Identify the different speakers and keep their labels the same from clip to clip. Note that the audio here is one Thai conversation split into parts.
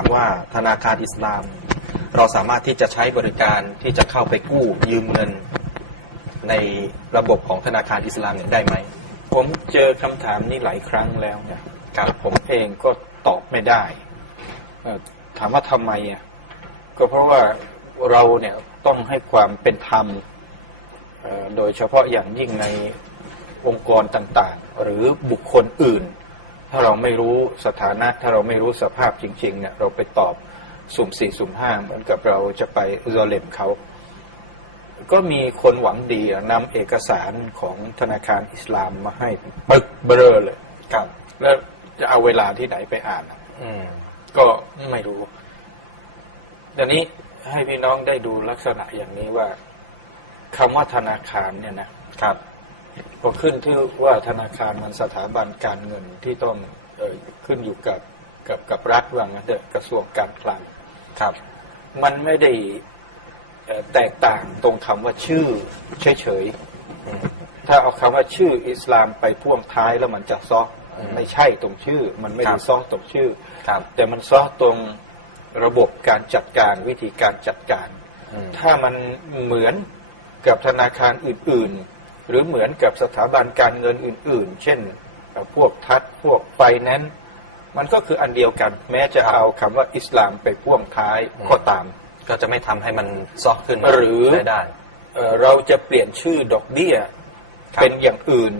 Speaker 1: ามว่าธนาคารอิสลาม เราสามารถที่จะใช้บริการที่จะเข้าไปกู้ยืมเงิน ในระบบของธนาคารอิสลามเนี่ยได้ไหม
Speaker 2: ผมเจอคำถามนี้หลายครั้งแล้วเนี่ยแต่ผมเองก็ตอบไม่ได้ ถามว่าทำไมอะก็เพราะว่าเราเนี่ยต้องให้ความเป็นธรรมโดยเฉพาะอย่างยิ่งในองค์กรต่างๆ หรือบุคคลอื่น ถ้าเราไม่รู้สถานะ ถ้าเราไม่รู้สภาพจริง ๆ เนี่ย เราไปตอบสุ่มสี่สุ่มห้าเหมือนกับเราจะไปโซเลมเขา ก็มีคนหวังดีอะนำเอกสารของธนาคารอิสลามมาให้ปึกเบลอเลย
Speaker 1: ครับ
Speaker 2: แล้วจะเอาเวลาที่ไหนไปอ่านอะ
Speaker 1: อืม
Speaker 2: ก็ไม่รู้ดังนี้ให้พี่น้องได้ดูลักษณะอย่างนี้ว่าคำว่าธนาคารเนี่ยนะครับ พอขึ้นที่ว่าธนาคารมันสถาบันการเงินที่ต้องเออขึ้นอยู่กับกับกับรัฐว่างั้นเถอะกระทรวงการคลัง
Speaker 1: ครับ
Speaker 2: มันไม่ได้เอ่อแตกต่างตรงคำว่าชื่อเฉย
Speaker 1: อืม
Speaker 2: ๆถ้าเอาคำว่าชื่ออิสลามไปพ่วงท้ายแล้วมันจะซอ
Speaker 1: อืม
Speaker 2: ไม่ใช่ตรงชื่อ มันไม่
Speaker 1: ครั
Speaker 2: ได้
Speaker 1: บ
Speaker 2: ซอตรงชื่อ
Speaker 1: ครับ
Speaker 2: แต่มันซอตรงระบบการจัดการวิธีการจัดการ
Speaker 1: อืม
Speaker 2: ถ้ามันเหมือนกับธนาคารอื่นๆ หรือเหมือนกับสถาบันการเงินอื่น ๆ เช่นเอ่อพวกทัศพวกไฟแนนซ์มันก็คืออันเดียวกัน แม้จะเอาคำว่าอิสลามไปพ่วงท้าย
Speaker 1: อืม
Speaker 2: ก็ตาม
Speaker 1: ก็จะไม่ทำให้มันซอกขึ้น
Speaker 2: หรือ
Speaker 1: ได้ได้
Speaker 2: เอ่อเราจะเปลี่ยนชื่อดอกเบี้ย
Speaker 1: ครับ
Speaker 2: เป็นอย่างอื่น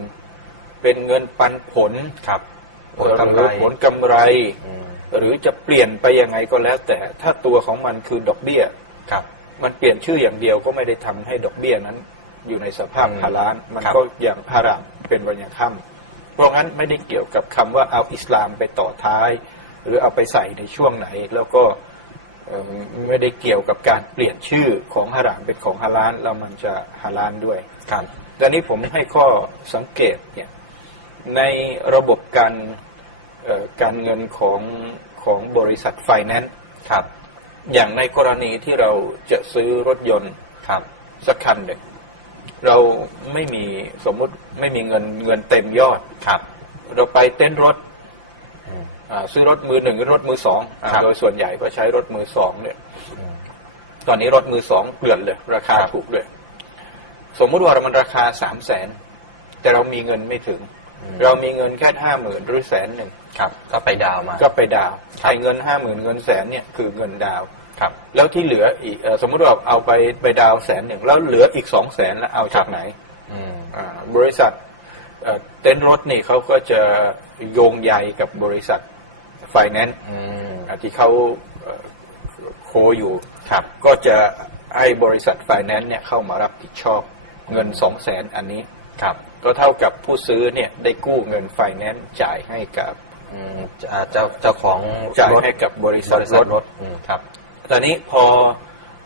Speaker 2: เป็นเงินปันผล
Speaker 1: ครับผลกำ
Speaker 2: ห
Speaker 1: ไร
Speaker 2: รือผลกำไร
Speaker 1: อืม
Speaker 2: หรือจะเปลี่ยนไปยังไงก็แล้ว แต่ถ้าตัวของมันคือดอกเบี้ย
Speaker 1: ครับ
Speaker 2: มันเปลี่ยนชื่ออย่างเดียวก็ไม่ได้ทำให้ดอกเบี้ยนั้น อยู่ในสภาพ
Speaker 1: อืม
Speaker 2: ฮาลาลมัน
Speaker 1: ครับ
Speaker 2: ก็อย่างฮารามเป็นวันยังค่ำเพราะงั้นไม่ได้เกี่ยวกับคำว่าเอาอิสลามไปต่อท้าย หรือเอาไปใส่ในช่วงไหน แล้วก็เอ่อไม่ได้เกี่ยวกับการเปลี่ยนชื่อของฮารามเป็นของฮาลาลแล้วมันจะฮาลาลด้วย
Speaker 1: ครับ
Speaker 2: ดังนี้ผมให้ข้อสังเกตเนี่ยในระบบการเอ่อการเงินของของบริษัทไฟแนนซ์
Speaker 1: ครับ
Speaker 2: อย่างในกรณีที่เราจะซื้อรถยนต์
Speaker 1: ครับ
Speaker 2: สักคันหนึ่ง เราไม่มีสมมุติไม่มีเงินเงินเต็มยอด
Speaker 1: ครับ
Speaker 2: เราไปเต้นรถ
Speaker 1: อืม
Speaker 2: อ่าซื้อรถมือหนึ่งหรือรถมือสองอ่า
Speaker 1: ครับ
Speaker 2: โดยส่วนใหญ่ก็ใช้รถมือสองเนี่ย
Speaker 1: อืม
Speaker 2: ตอนนี้รถมือสองเกลื่อนเลย ราคา
Speaker 1: ครับ
Speaker 2: ถูกเลยสมมุติว่ามันราคาสามแสนแต่เรามีเงินไม่ถึง เรามีเงินแค่ห้าหมื่นหรือแสนหนึ่ง
Speaker 1: ครับ ก็ไปดาวมา
Speaker 2: ก็ไปดาวน์
Speaker 1: ครับ
Speaker 2: ไอ้เงินห้าหมื่นเงินแสนเนี่ยคือเงินดาวน์
Speaker 1: ครับ
Speaker 2: แล้วที่เหลืออีกเอ่อสมมุติว่าเอาไปไปดาวน์แสนหนึ่งแล้วเหลืออีกสองแสนแล้วเอาจากไหน
Speaker 1: อืม
Speaker 2: อ่าบริษัทเอ่อเต้นท์รถนี่เขาก็จะโยงใยกับบริษัทไฟแนนซ์
Speaker 1: อืม
Speaker 2: ที่เขาเอ่อโคอยู่
Speaker 1: ครับ
Speaker 2: ก็จะให้บริษัทไฟแนนซ์เนี่ยเข้ามารับผิดชอบเงินสองแสนอันนี้
Speaker 1: ครับ
Speaker 2: ก็เท่ากับผู้ซื้อเนี่ยได้กู้เงินไฟแนนซ์จ่ายให้กับ
Speaker 1: อืมอ่าเจ้าเจ้าของ
Speaker 2: จ่าย
Speaker 1: รถ
Speaker 2: ให้กับบริ
Speaker 1: บ
Speaker 2: ษัท
Speaker 1: ริษั
Speaker 2: ร
Speaker 1: ท
Speaker 2: ถ
Speaker 1: รถอืมครับ
Speaker 2: ตอนนี้พอ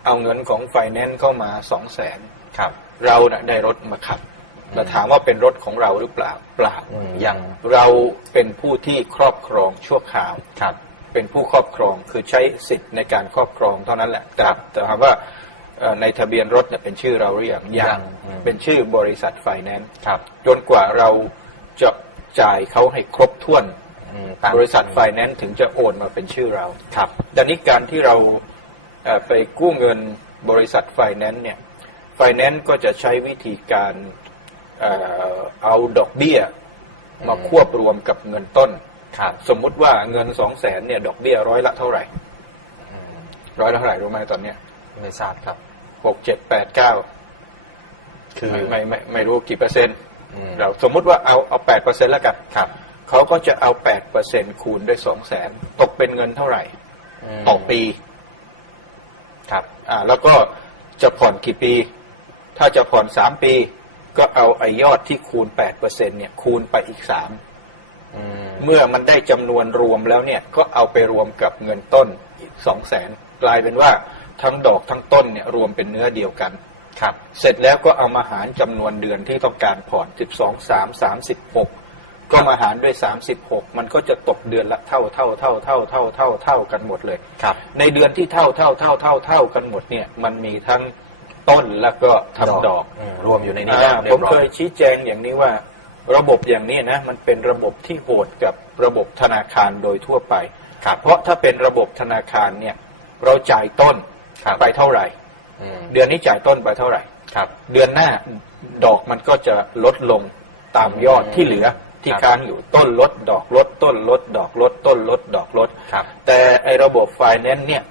Speaker 2: เอาเงินของไฟแนนซ์เข้ามาสองแสน
Speaker 1: ครับ
Speaker 2: เราเน่ะได้รถมาขับเราถามว่าเป็นรถของเราหรือเปล่าเปล่า
Speaker 1: อืมยัง
Speaker 2: เราเป็นผู้ที่ครอบครองชั่วคราว
Speaker 1: ครับ
Speaker 2: เป็นผู้ครอบครองคือใช้สิทธิ์ในการครอบครองเท่านั้นแหละแต่แต่ถามว่าเอ่อในทะเบียนรถเนี่ยเป็นชื่อเราหรือยัง
Speaker 1: ยั
Speaker 2: ยัง
Speaker 1: อืม
Speaker 2: เป็นชื่อบริษัทไฟแนนซ์
Speaker 1: ครับ
Speaker 2: จนกว่าเราจะจ่ายเขาให้ครบถ้วน
Speaker 1: อืมตาม
Speaker 2: บริษัทไฟแนนซ์ถึงจะโอนมาเป็นชื่อเรา
Speaker 1: ครับ
Speaker 2: ดังนี้การที่เราเอ่อ ไปกู้เงินบริษัทไฟแนนซ์เนี่ยไฟแนนซ์ก็จะใช้วิธีการเอ่อเอาดอกเบี้ยมาควบรวมกับเงินต้น
Speaker 1: ครับ
Speaker 2: สมมุติว่าเงินสองแสนเนี่ย ดอกเบี้ยร้อยละเท่าไหร่
Speaker 1: อืม
Speaker 2: ร้อยละเท่าไหร่รู้ไหมตอนเนี้ย
Speaker 1: ไม่ทราบครับ
Speaker 2: หกเจ็ดแปดเก้า
Speaker 1: คือ
Speaker 2: ไม่ไม่ไม่ไม่รู้กี่เปอร์เซ็นต์
Speaker 1: อืม
Speaker 2: เราสมมุติว่าเอาเอาแปดเปอร์เซ็นต์แล้วกัน
Speaker 1: ครับ
Speaker 2: เขาก็จะเอาแปดเปอร์เซ็นต์คูณด้วยสองแสนตกเป็นเงินเท่าไหร่
Speaker 1: ม
Speaker 2: ต่อปี
Speaker 1: ครับ
Speaker 2: อ่าแล้วก็จะผ่อนกี่ปี ถ้าจะผ่อนสามปี ก็เอาไอยอดที่คูณแปดเปอร์เซ็นเนี่ยคูณไปอีกสาม
Speaker 1: อืม
Speaker 2: เมื่อมันได้จำนวนรวมแล้วเนี่ยก็เอาไปรวมกับเงินต้นอีกสองแสนกลายเป็นว่าทั้งดอกทั้งต้นเนี่ยรวมเป็นเนื้อเดียวกัน
Speaker 1: ครับ
Speaker 2: เสร็จแล้วก็เอามาหารจำนวนเดือนที่ต้องการผ่อน12 3 36ก็ มาหารด้วย 36 มันก็จะตกเดือนละเท่าเท่าเท่าเท่าเท่าเท่าเท่ากันหมดเลย
Speaker 1: ครับ
Speaker 2: ในเดือนที่เท่าเท่าเท่าเท่าเท่ากันหมดเนี่ยมันมีทั้งต้นแล้วก็ทำดอก
Speaker 1: มรวมอยู่ในนี้
Speaker 2: อ่า
Speaker 1: แล้วรี
Speaker 2: ผ
Speaker 1: ย
Speaker 2: ม
Speaker 1: บร้อ
Speaker 2: เคยชี้แจงอย่างนี้ว่า ระบบอย่างนี้นะมันเป็นระบบที่โหดกับระบบธนาคารโดยทั่วไป
Speaker 1: ครับ
Speaker 2: เพราะถ้าเป็นระบบธนาคารเนี่ยเราจ่ายต้น
Speaker 1: ครับ
Speaker 2: ไปเท่าไหร่
Speaker 1: อืม
Speaker 2: เดือนนี้จ่ายต้นไปเท่าไหร่
Speaker 1: ครับ
Speaker 2: เดือนหน้าดอกมันก็จะลดลงตามยอดที่เหลือ ที่
Speaker 1: ครับ
Speaker 2: ค้างอยู่ต้นลดดอกลดต้นลดดอกลดต้นลดดอกลด
Speaker 1: ครับ
Speaker 2: แต่ไอระบบไฟแนนซ์เนี่ย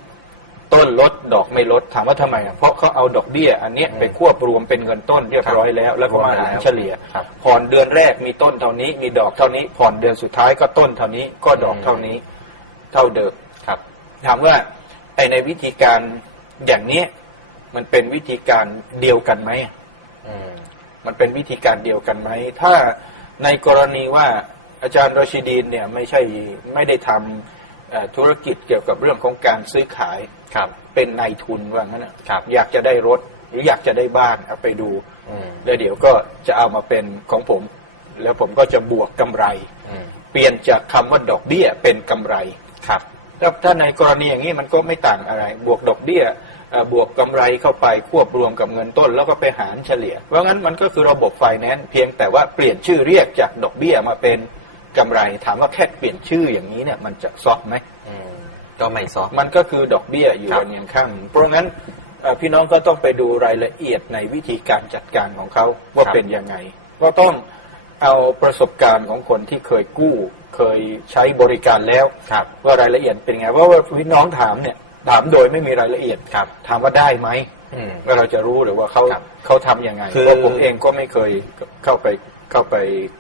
Speaker 2: ต้นลดดอกไม่ลดถามว่าทำไมอะเพราะเขาเอาดอกเบี้ย อันเนี้ย
Speaker 1: อืม
Speaker 2: ไปควบรวมเป็นเงินต้นเรียบร้อยแล้ว แล้วก็มาร
Speaker 1: วมไป
Speaker 2: หาร
Speaker 1: แล้ว
Speaker 2: เฉลี่ย
Speaker 1: ครับ
Speaker 2: ผ่อนเดือนแรกมีต้นเท่านี้ มีดอกเท่านี้ ผ่อนเดือนสุดท้ายก็ต้นเท่านี้ก็ดอก
Speaker 1: อืม
Speaker 2: เท่านี้ เท่าเดิม
Speaker 1: ครับ
Speaker 2: ถามว่าไอในวิธีการอย่างเนี้ยมันเป็นวิธีการเดียวกันไหม
Speaker 1: อืม
Speaker 2: มันเป็นวิธีการเดียวกันไหม ถ้า ในกรณีว่าอาจารย์รชิดีนเนี่ยไม่ใช่ไม่ได้ทำเอ่อธุรกิจเกี่ยวกับเรื่องของการซื้อขาย
Speaker 1: ครับ
Speaker 2: เป็นนายทุนว่างั้นนะครับ อยากจะได้รถหรืออยากจะได้บ้านเอาไปดู
Speaker 1: อืม
Speaker 2: แล้วเดี๋ยวก็จะเอามาเป็นของผม แล้วผมก็จะบวกกำไร
Speaker 1: อืม
Speaker 2: เปลี่ยนจากคำว่าดอกเบี้ยเป็นกำไร
Speaker 1: ครับ
Speaker 2: ถ้าถ้าในกรณีอย่างนี้มันก็ไม่ต่างอะไร บวกดอกเบี้ยเอ่อ บวกกำไรเข้าไปควบรวมกับเงินต้น แล้วก็ไปหารเฉลี่ย เพราะงั้นมันก็คือระบบไฟแนนซ์เพียงแต่ว่าเปลี่ยนชื่อเรียกจากดอกเบี้ยมาเป็นกำไร ถามว่าแค่เปลี่ยนชื่ออย่างนี้เนี่ยมันจะซอกไหม
Speaker 1: อืมก็ไม่ซอฟ
Speaker 2: มันก็คือดอกเบี้ยอยู่
Speaker 1: ครับ
Speaker 2: บนเงินข้างหนึ่งเพราะงั้นเอ่อพี่น้องก็ต้องไปดูรายละเอียดในวิธีการจัดการของเขาว่าเป็นยังไงก็ต้องเอาประสบการณ์ของคนที่เคยกู้ เคยใช้บริการแล้ว
Speaker 1: ครับ
Speaker 2: ว่ารายละเอียดเป็นไงเพราะว่าพี่น้องถามเนี่ย ถามโดยไม่มีรายละเอียด
Speaker 1: ครับ
Speaker 2: ถามว่าได้ไหม
Speaker 1: อืม
Speaker 2: ว่าเราจะรู้หรือว่าเขา
Speaker 1: ครับ
Speaker 2: เขาทำยังไง
Speaker 1: คือ
Speaker 2: เพราะผมเองก็ไม่เคยเข้าไปเข้าไป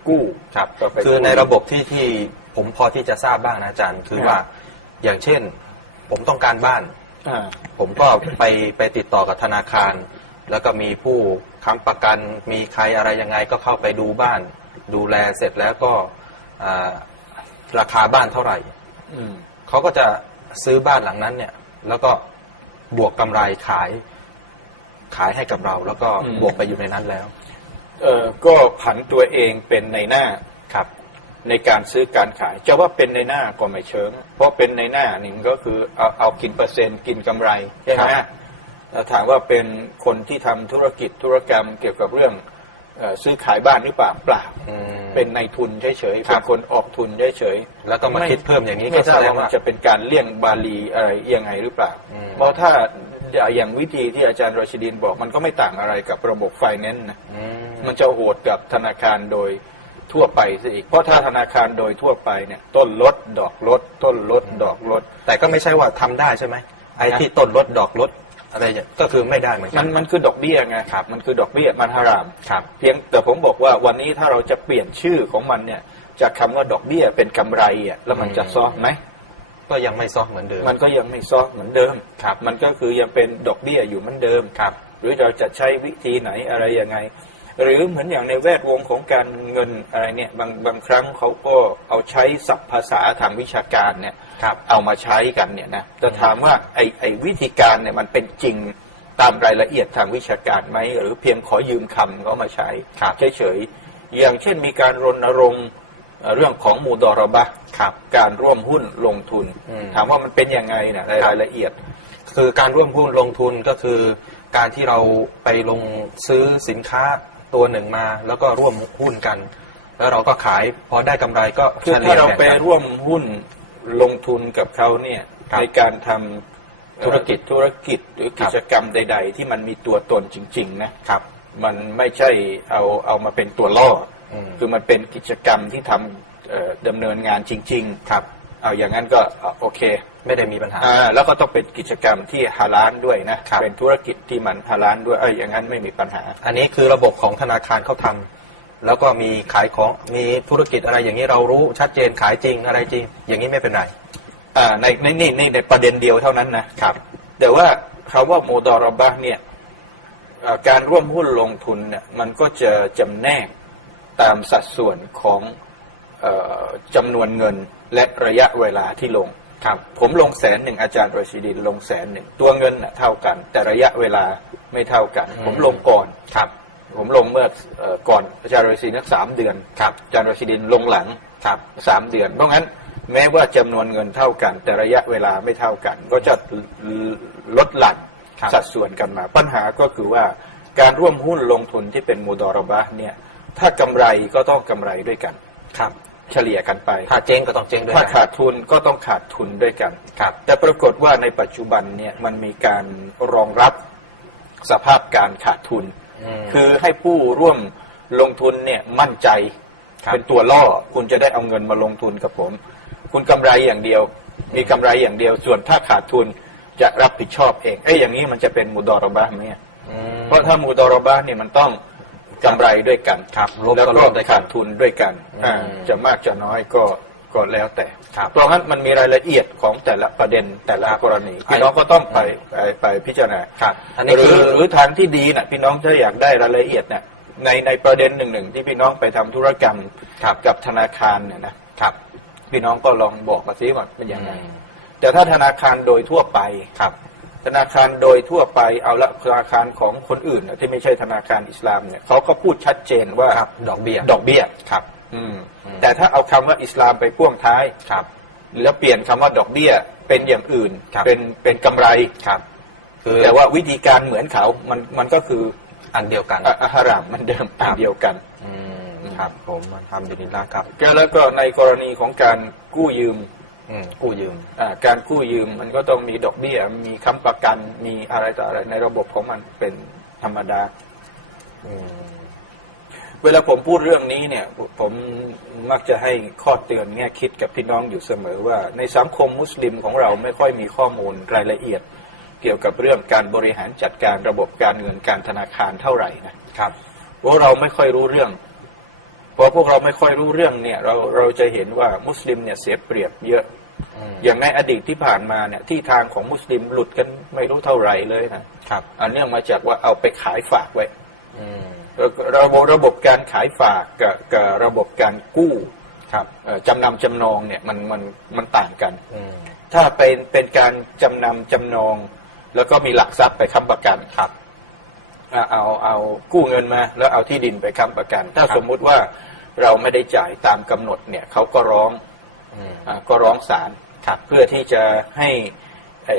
Speaker 2: กู้
Speaker 1: ครับ
Speaker 2: เข้าไป
Speaker 1: คือใน
Speaker 2: กู้
Speaker 1: ระบบที่ที่ผมพอที่จะทราบบ้างนะอาจารย์ คือ
Speaker 2: ครับ
Speaker 1: ว่าอย่างเช่น ผมต้องการบ้าน
Speaker 2: อ่า
Speaker 1: ผมก็ไปไปติดต่อกับธนาคาร แล้วก็มีผู้ค้ำประกันมีใครอะไรยังไงก็เข้าไปดูบ้าน ดูแลเสร็จแล้วก็อ่าราคาบ้านเท่าไหร่
Speaker 2: อืม
Speaker 1: เขาก็จะซื้อบ้านหลังนั้นเนี่ย แล้วก็บวกกำไรขาย ขายให้กับเรา แล้วก็
Speaker 2: อืม
Speaker 1: บวกไปอยู่ในนั้นแล้ว
Speaker 2: เอ่อก็ผันตัวเองเป็นในหน้า
Speaker 1: ครับ
Speaker 2: ในการซื้อการขาย จะว่าเป็นในหน้าก็ไม่เชิง เพราะเป็นในหน้าหนึ่งก็คือเอาเอากินเปอร์เซ็นต์กินกำไรใช่ไหม
Speaker 1: ครับ
Speaker 2: แล้วถามว่าเป็นคนที่ทำธุรกิจธุรกรรมเกี่ยวกับเรื่องเออ ซื้อขายบ้านหรือเปล่าเปล่า
Speaker 1: อืม
Speaker 2: เป็นในทุนเฉยๆ
Speaker 1: ครั
Speaker 2: เป็
Speaker 1: บ
Speaker 2: นคนออกทุนเฉยๆ
Speaker 1: แล้วก็มา
Speaker 2: ไคิ
Speaker 1: ดเพิ่มอย่างนี้
Speaker 2: ไม่
Speaker 1: ก็
Speaker 2: ท
Speaker 1: แส
Speaker 2: ราบ
Speaker 1: ดง
Speaker 2: ว่ามัน
Speaker 1: ว่า
Speaker 2: จะเป็นการเลี่ยงบาลีอะไรยังไงหรือเปล่า
Speaker 1: อืม
Speaker 2: เพราะถ้าอย่างวิธีที่อาจารย์รชิดินบอกมันก็ไม่ต่างอะไรกับระบบไฟแนนซ์นะ
Speaker 1: อืม
Speaker 2: มันจะโหดกับธนาคารโดยทั่วไปซะอีก เพราะถ้าธนาคารโดยทั่วไปเนี่ย ต้นลดดอกลด ต้นลดดอกลด
Speaker 1: แต่ก็ไม่ใช่ว่าทำได้ใช่ไหมไอ้ที่ต้นลดดอกลด อะไรอย่างก็คือไม่ได้เหมือนกั
Speaker 2: มันมันคือดอกเบี้ยไง
Speaker 1: ครับ
Speaker 2: มันคือดอกเบี้ยมันฮาราม
Speaker 1: ครับ
Speaker 2: เพียงแต่ผมบอกว่าวันนี้ถ้าเราจะเปลี่ยนชื่อของมันเนี่ยจากคำว่าดอกเบี้ยเป็นกำไรอะแล้วมันจะซอฟไหม
Speaker 1: ก็ยังไม่ซอฟเหมือนเดิม
Speaker 2: มันก็ยังไม่ซอฟเหมือนเดิม
Speaker 1: ครับ
Speaker 2: มันก็คือยังเป็นดอกเบี้ยอยู่เหมือนเดิม
Speaker 1: ครับ
Speaker 2: หรือเราจะใช้วิธีไหนอะไรยังไง หรือเหมือนอย่างในแวดวงของการเงินอะไรเนี่ยบางบางครั้งเขาก็เอาใช้ศัพท์ภาษาทางวิชาการเนี่ย
Speaker 1: ครับ
Speaker 2: เอามาใช้กันเนี่ยนะแต่ถามว่าไอไอวิธีการเนี่ยมันเป็นจริงตามรายละเอียดทางวิชาการไหมหรือเพียงขอยืมคำเขามาใช้
Speaker 1: ครับ
Speaker 2: เฉยๆอย่างเช่นมีการรณรงค์เอ่อเรื่องของมูดอรบะ
Speaker 1: ครับ
Speaker 2: การร่วมหุ้นลงทุน
Speaker 1: อืม
Speaker 2: ถามว่ามันเป็นยังไงนะใน
Speaker 1: ครับ
Speaker 2: รายละเอียด
Speaker 1: คือการร่วมหุ้นลงทุนก็คือ การที่เราไปลงซื้อสินค้าตัวหนึ่งมา แล้วก็ร่วมหุ้นกัน แล้วเราก็ขายพอได้กำไรก็
Speaker 2: คือ
Speaker 1: เฉลี่
Speaker 2: ถ้ายเรา
Speaker 1: แบ่ง
Speaker 2: ไป
Speaker 1: กัน
Speaker 2: ร่วมหุ้น ลงทุนกับเขาเนี่ย
Speaker 1: ครับ
Speaker 2: ในการทำ
Speaker 1: ธุรกิจ
Speaker 2: เอ่อธุรกิจหรือ
Speaker 1: ครั
Speaker 2: กิ
Speaker 1: บ
Speaker 2: จกรรมใด ๆ ที่มันมีตัวตนจริง ๆ นะ ครับ มันไม่ใช่เอาเอามาเป็นตัวล่ออ
Speaker 1: ม
Speaker 2: คือมันเป็นกิจกรรมที่ทำเอ่อดำเนินงานจริง
Speaker 1: ครับ
Speaker 2: ๆ เอาอย่างนั้นก็อะโอเค
Speaker 1: ไม่ได้มีปัญหา
Speaker 2: อ่าแล้วก็ต้องเป็นกิจกรรมที่ฮาลาลด้วยนะ ครับ เป็นธุรกิจที่มันฮาลาลด้วยเอ้ยอย่างนั้นไม่มีปัญหา
Speaker 1: อันนี้คือระบบของธนาคารเขาทำ แล้วก็มีขายของมีธุรกิจอะไรอย่างนี้เรารู้ชัดเจนขายจริงอะไรจริง อย่างนี้ไม่เป็นไร
Speaker 2: อ่าในในนี่นี่ในประเด็นเดียวเท่านั้นนะครับ แต่ว่าคำว่าโมดอรบะเนี่ยอ่าการร่วมหุ้นลงทุนเนี่ยมันก็จะจำแนกตามสัดส่วนของเออจำนวนเงินและระยะเวลาที่ลง
Speaker 1: ครับ
Speaker 2: ผมลงแสนหนึ่งอาจารย์รชิดินลงแสนหนึ่งตัวเงินน่ะเท่ากัน แต่ระยะเวลาไม่เท่ากัน
Speaker 1: อืม
Speaker 2: ผมลงก่อน
Speaker 1: ครับ
Speaker 2: ผมลงเมื่อเอ่อก่อนอาจารย์รชิดินนักสามเดือน
Speaker 1: ครับ
Speaker 2: อาจารย์รชิดินลงหลัง
Speaker 1: ครับ
Speaker 2: สามเดือน เพราะงั้นแม้ว่าจำนวนเงินเท่ากัน แต่ระยะเวลาไม่เท่ากัน ก็จะลดหลั่น
Speaker 1: ครับ
Speaker 2: สัดส่วนกันมา ปัญหาก็คือว่าการร่วมหุ้นลงทุนที่เป็นมูดอรบะเนี่ยถ้ากำไรก็ต้องกำไรด้วยกัน
Speaker 1: ครับ
Speaker 2: เฉลี่ยกันไป
Speaker 1: ถ้าเจ๊งก็ต้องเจ๊งด้วย
Speaker 2: ถ้า
Speaker 1: กัน
Speaker 2: ขาดทุนก็ต้องขาดทุนด้วยกัน
Speaker 1: ครับ
Speaker 2: แต่ปรากฏว่าในปัจจุบันเนี่ยมันมีการรองรับสภาพการขาดทุน
Speaker 1: ม
Speaker 2: คือให้ผู้ร่วมลงทุนเนี่ยมั่นใจ
Speaker 1: ครับ
Speaker 2: เป็นตัวล่อคุณจะได้เอาเงินมาลงทุนกับผม คุณกำไรอย่างเดียว มีกำไรอย่างเดียว ส่วนถ้าขาดทุนจะรับผิดชอบเองเอ้ยอย่างนี้มันจะเป็นมูดอรบะไหมอะ
Speaker 1: อืม
Speaker 2: เพราะถ้ามูดอรบะเนี่ยมันต้องกำไรด้วยกัน
Speaker 1: ครับร่วม
Speaker 2: แล้ว
Speaker 1: ก็
Speaker 2: ก็
Speaker 1: ร่วมด้วยกัน
Speaker 2: ขาดทุนด้วยกันอ่า
Speaker 1: อืม
Speaker 2: จะมากจะน้อยก็ ก็แล้วแต่
Speaker 1: ครับ
Speaker 2: เพราะงั้นมันมีรายละเอียดของแต่ละประเด็นแต่ละกรณี
Speaker 1: ครับ
Speaker 2: พี่น้องก็ต้องไปไปไปพิจารณา
Speaker 1: ครับอันนี้
Speaker 2: หรื
Speaker 1: คืออ
Speaker 2: หรือทางที่ดีนะพี่น้องถ้าอยากได้รายละเอียดเนี่ยในในประเด็นหนึ่งหนึ่งที่พี่น้องไปทำธุรกรรม
Speaker 1: ครับ
Speaker 2: กับธนาคารเนี่ยนะครับพี่น้องก็ลองบอกมาซิว่าเป็นยังไง
Speaker 1: อืม
Speaker 2: แต่ถ้าธนาคารโดยทั่วไป
Speaker 1: ครับ
Speaker 2: ธนาคารโดยทั่วไปเอาละธนาคารของคนอื่นน่ะที่ไม่ใช่ธนาคารอิสลามเนี่ยเขาก็พูดชัดเจนว่า
Speaker 1: ครับดอกเบี้ย
Speaker 2: ดอกเบี้ย
Speaker 1: ครับ
Speaker 2: อืม
Speaker 1: อืม
Speaker 2: แต่ถ้าเอาคำว่าอิสลามไปพ่วงท้าย
Speaker 1: ครับ
Speaker 2: แล้วเปลี่ยนคำว่าดอกเบี้ยเป็นอย่างอื่น
Speaker 1: ครับ
Speaker 2: เป็นเป็นกำไร
Speaker 1: ครับ คือ
Speaker 2: แต่ว่าวิธีการเหมือนเขามันมันก็คือ
Speaker 1: อันเดียวกัน
Speaker 2: อะอะฮารามมันเดิมอันเดียวกัน
Speaker 1: อืมครับ ผมมันทำอยู่ดีละครับ
Speaker 2: ก็แล้วก็ในกรณีของการกู้ยืม
Speaker 1: อืมกู้ยืม
Speaker 2: อ่าการกู้ยืมมันก็ต้องมีดอกเบี้ย มีค้ำประกันมีอะไรต่ออะไรในระบบของมันเป็นธรรมดา
Speaker 1: อืม
Speaker 2: เวลาผมพูดเรื่องนี้เนี่ย ผมมักจะให้ข้อเตือนแง่คิดกับพี่น้องอยู่เสมอว่า ในสังคมมุสลิมของเราไม่ค่อยมีข้อมูลรายละเอียด เกี่ยวกับเรื่องการบริหารจัดการระบบการเงินการธนาคารเท่าไหร่นะครับเพราะเราไม่ค่อยรู้เรื่องพอพวกเราไม่ค่อยรู้เรื่องเนี่ย เราเราจะเห็นว่ามุสลิมเนี่ยเสียเปรียบเยอะ
Speaker 1: อืม
Speaker 2: อย่างในอดีตที่ผ่านมาเนี่ยที่ทางของมุสลิมหลุดกันไม่รู้เท่าไหร่เลยนะครับอันเนื่องมาจากว่าเอาไปขายฝากไว้
Speaker 1: อืม
Speaker 2: ระบบระบบการขายฝากกับกับระบบการกู้
Speaker 1: ครับ
Speaker 2: เอ่อจำนำจำนองเนี่ยมันมันมันต่างกัน
Speaker 1: อืม
Speaker 2: ถ้าเป็นเป็นการจำนำจำนอง แล้วก็มีหลักทรัพย์ไปค้ำประกัน
Speaker 1: ครับ
Speaker 2: อะเอาเอากู้เงินมา แล้วเอาที่ดินไปค้ำประกัน ถ้า
Speaker 1: ครับ
Speaker 2: สมมุติว่าเราไม่ได้จ่ายตามกำหนดเนี่ยเขาก็ร้อง
Speaker 1: อืม
Speaker 2: อะก็ร้องศาล
Speaker 1: ครับ
Speaker 2: เพื่อที่จะให้ไอ้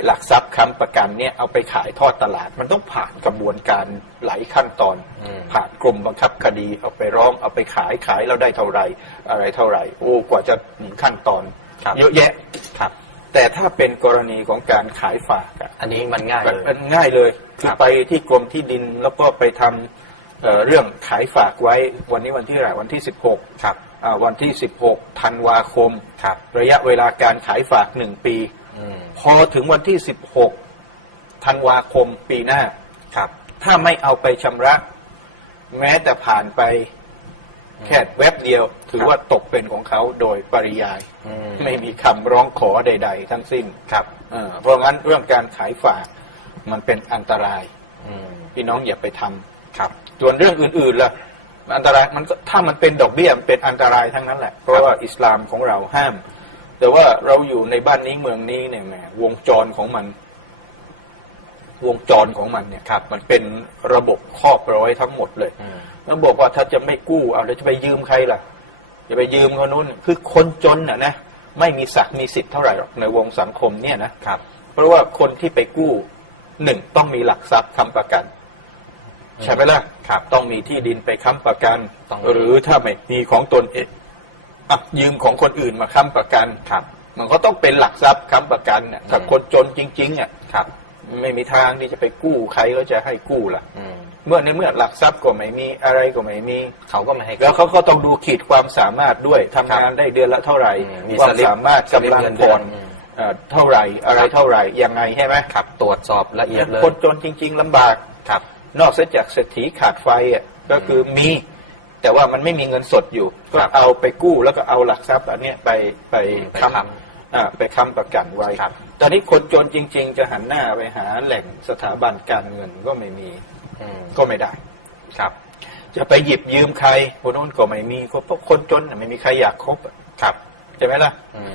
Speaker 2: หลักทรัพย์ค้ำประกันเนี่ยเอาไปขายทอดตลาด มันต้องผ่านกระบวนการหลายขั้นตอน
Speaker 1: อืม
Speaker 2: ผ่านกรมบังคับคดีเอาไปร้องเอาไปขายขายแล้วได้เท่าไหร่อะไรเท่าไหร่ โอ้กว่าจะถึงขั้นตอน
Speaker 1: ครับ
Speaker 2: เยอะแยะ
Speaker 1: ครับ
Speaker 2: แต่ถ้าเป็นกรณีของการขายฝากอะ
Speaker 1: อันนี้มันง่ายเลย
Speaker 2: มันง่ายเลยคื
Speaker 1: ค
Speaker 2: อ
Speaker 1: รับ
Speaker 2: ไปที่กรมที่ดินแล้วก็ไปทำเอ่อเรื่องขายฝากไว้วันนี้วันที่เท่าไหร่วันที่ 16
Speaker 1: ครับ
Speaker 2: อ่าวันที่ 16ธันวาคม
Speaker 1: ครับ
Speaker 2: ระยะเวลาการขายฝากหนึ่งปี
Speaker 1: อืม
Speaker 2: พอถึงวันที่16ธันวาคมปีหน้า
Speaker 1: ครับ
Speaker 2: ถ้าไม่เอาไปชำระ แม้แต่ผ่านไปแค่แวบเดียว ถือว่าตกเป็นของเขาโดยปริยาย
Speaker 1: อืม
Speaker 2: ไม่มีคำร้องขอใด ๆ ทั้งสิ้น
Speaker 1: ครับ
Speaker 2: เออเพราะงั้นเรื่องการขายฝากมันเป็นอันตราย
Speaker 1: อืม
Speaker 2: พี่น้องอย่าไปทำ
Speaker 1: ครับ
Speaker 2: ส่วนเรื่องอื่นๆล่ะอันตรายมันก็ถ้ามันเป็นดอกเบี้ยมันเป็นอันตรายทั้งนั้นแหละ เพราะว่าอิสลามของเราห้าม แต่ว่าเราอยู่ในบ้านนี้เมืองนี้เนี่ยแหมวงจรของมัน วงจรของมันเนี่ยครับ มันเป็นระบบครอบเราไว้ทั้งหมดเลย
Speaker 1: อืม
Speaker 2: ต้องบอกว่าถ้าจะไม่กู้เอาแล้วจะไปยืมใครล่ะจะไปยืมคนนู้นคือคนจนน่ะนะไม่มีศักดิ์มีสิทธิ์เท่าไหร่หรอกในวงสังคมเนี่ยนะครับ เพราะว่าคนที่ไปกู้หนึ่งต้องมีหลักทรัพย์ค้ำประกันใช่ไหมล่ะ
Speaker 1: ครับ
Speaker 2: ต้องมีที่ดินไปค้ำประกัน
Speaker 1: ต้อง
Speaker 2: หรือถ้าไม่มีของตนเอง อะยืมของคนอื่นมาค้ำประกัน
Speaker 1: ครับ
Speaker 2: มันก็ต้องเป็นหลักทรัพย์ค้ำประกันน่ะถ้า
Speaker 1: อืม
Speaker 2: คนจนจริงๆอะ
Speaker 1: ครับ
Speaker 2: ไม่มีทางที่จะไปกู้ใครก็จะให้กู้ล่ะ
Speaker 1: อืม
Speaker 2: เมื่อในเมื่อหลักทรัพย์ก็ไม่มีอะไรก็ไม่มี
Speaker 1: เขาก็ไม่ให้
Speaker 2: แล้วเขาก็ต้องดูขีดความสามารถด้วยทำงานได้เดือนละเท่าไหร่
Speaker 1: อืมมี
Speaker 2: ความ
Speaker 1: สลิป
Speaker 2: สามารถ
Speaker 1: สลิป
Speaker 2: กำลัง
Speaker 1: เงิน
Speaker 2: พ
Speaker 1: เดือ
Speaker 2: ร
Speaker 1: นอืม
Speaker 2: เอ่อเท่าไหร่ อะไรเท่าไหร่ยังไงใช่ไหม
Speaker 1: ครับ ตรวจสอบละเอียดเลย
Speaker 2: คนจนจริง ๆลำบาก
Speaker 1: ครับ
Speaker 2: นอกเสียจากเศรษฐีขาดไฟอะก็คือมี แต่ว่ามันไม่มีเงินสดอยู่ ก็
Speaker 1: ครับ
Speaker 2: เอาไปกู้แล้วก็เอาหลักทรัพย์อันเนี้ยไปไป
Speaker 1: ไป
Speaker 2: ค้
Speaker 1: ค้ำ
Speaker 2: อ่าไปค้ำประกันไว้
Speaker 1: ครับ
Speaker 2: ตอนนี้คนจนจริง ๆ จะหันหน้าไปหาแหล่งสถาบันการเงินก็ไม่มี
Speaker 1: อืม
Speaker 2: ก็ไม่ได้
Speaker 1: ครับ
Speaker 2: จะไปหยิบยืมใครคนโน้นก็ไม่มีก็เพราะคนจนน่ะไม่มีใครอยากคบอะ
Speaker 1: ครับ
Speaker 2: ใช่ไหมล่ะ
Speaker 1: อืม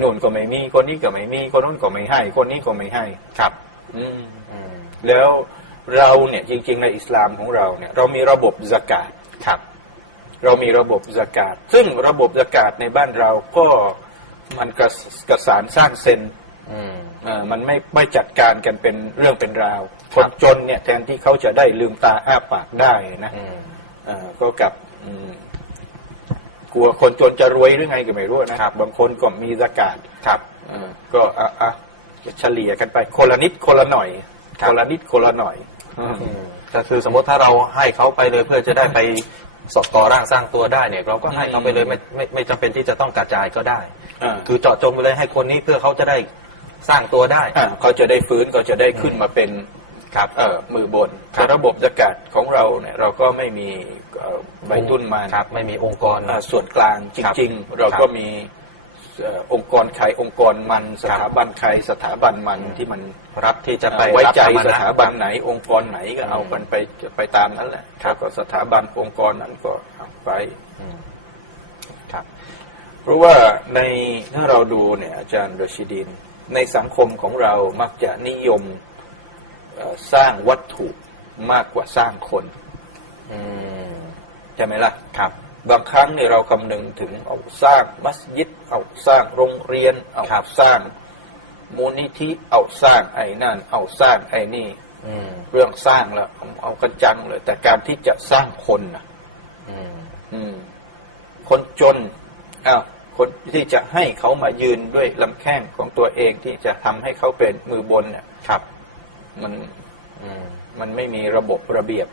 Speaker 2: นู่นก็ไม่มีคนนี้ก็ไม่มีคนโน้นก็ไม่ให้ คนนี้ก็ไม่ให้
Speaker 1: ครับ
Speaker 2: อืม
Speaker 1: อืม
Speaker 2: แล้วเราเนี่ยจริงๆในอิสลามของเราเนี่ยเรามีระบบสกาด
Speaker 1: ครับ
Speaker 2: เรามีระบบสกาดซึ่งระบบสกาดในบ้านเราก็มันกระสกระสานสร้างเซน
Speaker 1: อืม
Speaker 2: เอ่อมันไม่ไม่จัดการกันเป็นเรื่องเป็นราว
Speaker 1: ค
Speaker 2: ครับนจนเนี่ยแทนที่เขาจะได้ลืมตาอ้าปากได้นะ
Speaker 1: อืม
Speaker 2: เอ่อก็กลับอืมกลัวคนจนจะรวยหรือไงก็ไม่รู้นะครับ บางคนก็มีสกาด
Speaker 1: ครับ
Speaker 2: เออก็อะอะเฉลี่ยกันไปคนละนิดคนละหน่อย
Speaker 1: ครับ
Speaker 2: คนละนิดคนละหน่อยอืม
Speaker 1: อืมก็คือสมมติถ้าเราให้เขาไปเลยเพื่อจะได้ไป สอบก่อร่างสร้างตัวได้เนี่ย เราก็ให้เขาไปเลยไม่ไม่ไม่จำเป็นที่จะต้องกระจายก็ได้
Speaker 2: อ่า
Speaker 1: คือเจาะจงไปเลยให้คนนี้เพื่อเขาจะได้สร้างตัวได้
Speaker 2: อ่าเขาจะได้ฟื้นก็จะได้ขึ้นมาเป็น
Speaker 1: ครับ
Speaker 2: เอ่อมือบน
Speaker 1: ครับ
Speaker 2: แต่ระบบสกัดของเราเนี่ยเราก็ไม่มีเอ่อใบตุ้นมาน
Speaker 1: ครับ ไม่มีองค์กร
Speaker 2: อ่าส่วนกลางจ
Speaker 1: ครับ
Speaker 2: ริง ๆ เรา
Speaker 1: ครับ
Speaker 2: ก็มีเอ่อองค์กรใครองค์กรมันสถาบันใครสถาบันมันที่มัน
Speaker 1: รับที่จะไป
Speaker 2: ไว้ใจ
Speaker 1: รับธรรม
Speaker 2: ส
Speaker 1: นะ
Speaker 2: ถาบันไหน องค์กรไหนก็เอา
Speaker 1: อืม
Speaker 2: มันไปไปตามนั้นแหละ
Speaker 1: ครับ
Speaker 2: แล้วก็สถาบันองค์กรนั้นก็เอาไป
Speaker 1: อืมครับ
Speaker 2: เพราะว่าในถ้าเราดูเนี่ย อาจารย์รชิดิน ในสังคมของเรามักจะนิยมเอ่อสร้างวัตถุมากกว่าสร้างคน
Speaker 1: อืม
Speaker 2: ใช่ไหมล่ะ
Speaker 1: ครับ
Speaker 2: บางครั้งเนี่ยเราคำนึงถึงเอาสร้างมัสยิด เอาสร้างโรงเรียน เอา
Speaker 1: ครับ
Speaker 2: สร้างมูลนิธิเอาสร้างไอ้นั่น เอาสร้างไอ้นี่
Speaker 1: อืม
Speaker 2: เรื่องสร้างแล้วเอาเอากันจังเลย แต่การที่จะสร้างคนนะ
Speaker 1: อืม
Speaker 2: อืมคนจนอ้าวคนที่จะให้เขามายืนด้วยลำแข้งของตัวเองที่จะทำให้เขาเป็นมือบนเนี่ย
Speaker 1: ครับ
Speaker 2: มัน
Speaker 1: อืม
Speaker 2: มันไม่มีระบบระเบียบ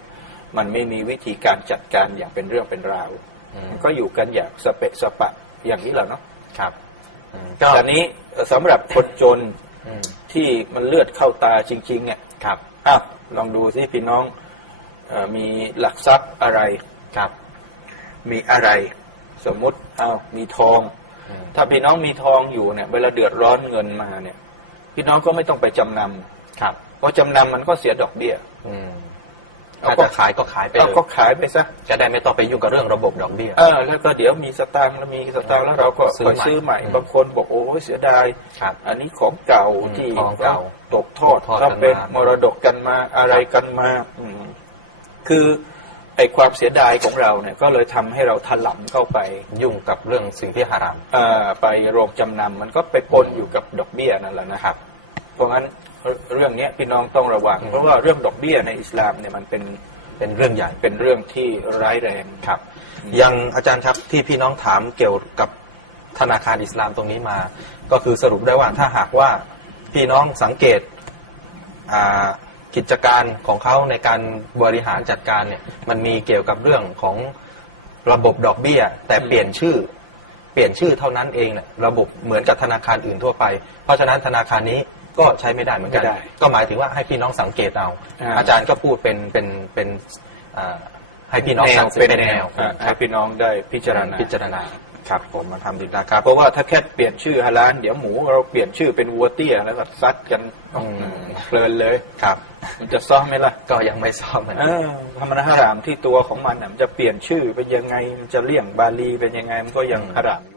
Speaker 2: มันไม่มีวิธีการจัดการอย่างเป็นเรื่องเป็นราว
Speaker 1: อืม
Speaker 2: มัน ก็อยู่กันอย่างสเปะสปะอย่างนี้แหละเนาะ
Speaker 1: ครับอืมก็
Speaker 2: แต่นี้สำหรับคนจน
Speaker 1: อืม
Speaker 2: ที่มันเลือดเข้าตาจริง ๆ เนี่ย
Speaker 1: ครับ
Speaker 2: อ้าวลองดูสิพี่น้องเออมีหลักทรัพย์อะไร
Speaker 1: ครับ
Speaker 2: มีอะไร สมมุติอ้าวมีทอง
Speaker 1: อืม
Speaker 2: ถ้าพี่น้องมีทองอยู่เนี่ย เวลาเดือดร้อนเงินมาเนี่ย พี่น้องก็ไม่ต้องไปจำน
Speaker 1: ครับำ
Speaker 2: เพราะจำนำมันก็เสียดอกเบี้ย
Speaker 1: อืม
Speaker 2: เอา
Speaker 1: ถ้า
Speaker 2: ก็
Speaker 1: จะขายก็ขายไป
Speaker 2: เอา
Speaker 1: เลย
Speaker 2: ก็ขายไปซะ
Speaker 1: จะได้ไม่ต้องไปยุ่งกับเรื่องระบบดอกเบี้ย
Speaker 2: เออแล้วก็เดี๋ยวมีสตางค์แล้วมีสตางค์แล้วเราก็
Speaker 1: ซื้อ
Speaker 2: ไป
Speaker 1: ใหม่
Speaker 2: ซื้อใหม่
Speaker 1: อืม
Speaker 2: บางคนบอกโอ้ยเสียดาย
Speaker 1: ครับ
Speaker 2: อันนี้ของเก่า
Speaker 1: อืม
Speaker 2: ที่
Speaker 1: ของเก่า
Speaker 2: ตกทอด
Speaker 1: ตกทอด
Speaker 2: ถ้าเป็น
Speaker 1: กันมาม
Speaker 2: รดกกันมาอะไรกันมาอืมคือไอ้ความเสียดายของเราเนี่ย ก็เลยทำให้เราถลำเข้าไป
Speaker 1: ยุ่งกับเรื่องสิ่งที่ฮาราม
Speaker 2: เอ่อไปโรงจำนำมันก็ไปปนอยู่กับดอกเบี้ยนั่นแหละนะครับ เพราะงั้นเรื่องเนี้ยพี่น้องต้องระวัง
Speaker 1: อืม
Speaker 2: เพราะว่าเรื่องดอกเบี้ยในอิสลามเนี่ยมันเป็น
Speaker 1: เป็นเรื่องใหญ่
Speaker 2: เป็นเรื่องที่ร้ายแรง
Speaker 1: ครับยังอาจารย์ครับที่พี่น้องถามเกี่ยวกับธนาคารอิสลามตรงนี้มา ก็คือสรุปได้ว่าถ้าหากว่าพี่น้องสังเกตอ่ากิจการของเขาในการบริหารจัดการเนี่ยมันมีเกี่ยวกับเรื่องของระบบดอกเบี้ย แต่
Speaker 2: อืม
Speaker 1: เปลี่ยนชื่อเปลี่ยนชื่อเท่านั้นเองเนี่ยระบบเหมือนกับธนาคารอื่นทั่วไป เพราะฉะนั้นธนาคารนี้ ก็ใช้ไม่ได้เหมือนกัน
Speaker 2: ไม่ได้
Speaker 1: ก็หมายถึงว่าให้พี่น้องสังเกตเอา
Speaker 2: อ่า
Speaker 1: อาจารย์ก็พูดเป็นเป็นเป็นอ่าให้พี่น้อง
Speaker 2: แน
Speaker 1: สั
Speaker 2: ว
Speaker 1: งเกต
Speaker 2: เป็น
Speaker 1: เป็น
Speaker 2: แน
Speaker 1: แน
Speaker 2: ว
Speaker 1: ว
Speaker 2: อะ
Speaker 1: ค
Speaker 2: ให้
Speaker 1: รับ
Speaker 2: พี่น้องได้พิจารณา
Speaker 1: พิจารณาครับผมมาทำดีนะครับ
Speaker 2: เพราะว่าถ้าแค่เปลี่ยนชื่อฮาลานเดี๋ยวหมูเราเปลี่ยนชื่อเป็นวัวเตี้ยแล้วก็ซัดกัน
Speaker 1: อืม
Speaker 2: เพลินเลย
Speaker 1: ครับ
Speaker 2: มันจะซ้อมไหมล่ะ
Speaker 1: ก็ยังไม่ซ้อมเหมือน
Speaker 2: เอ
Speaker 1: กัน
Speaker 2: อธรรมนาฮารามที่ตัวของมันน่ะมันจะเปลี่ยนชื่อเป็นยังไงมันจะเลี่ยงบาลีเป็นยังไงมันก็ยังฮารามอยู่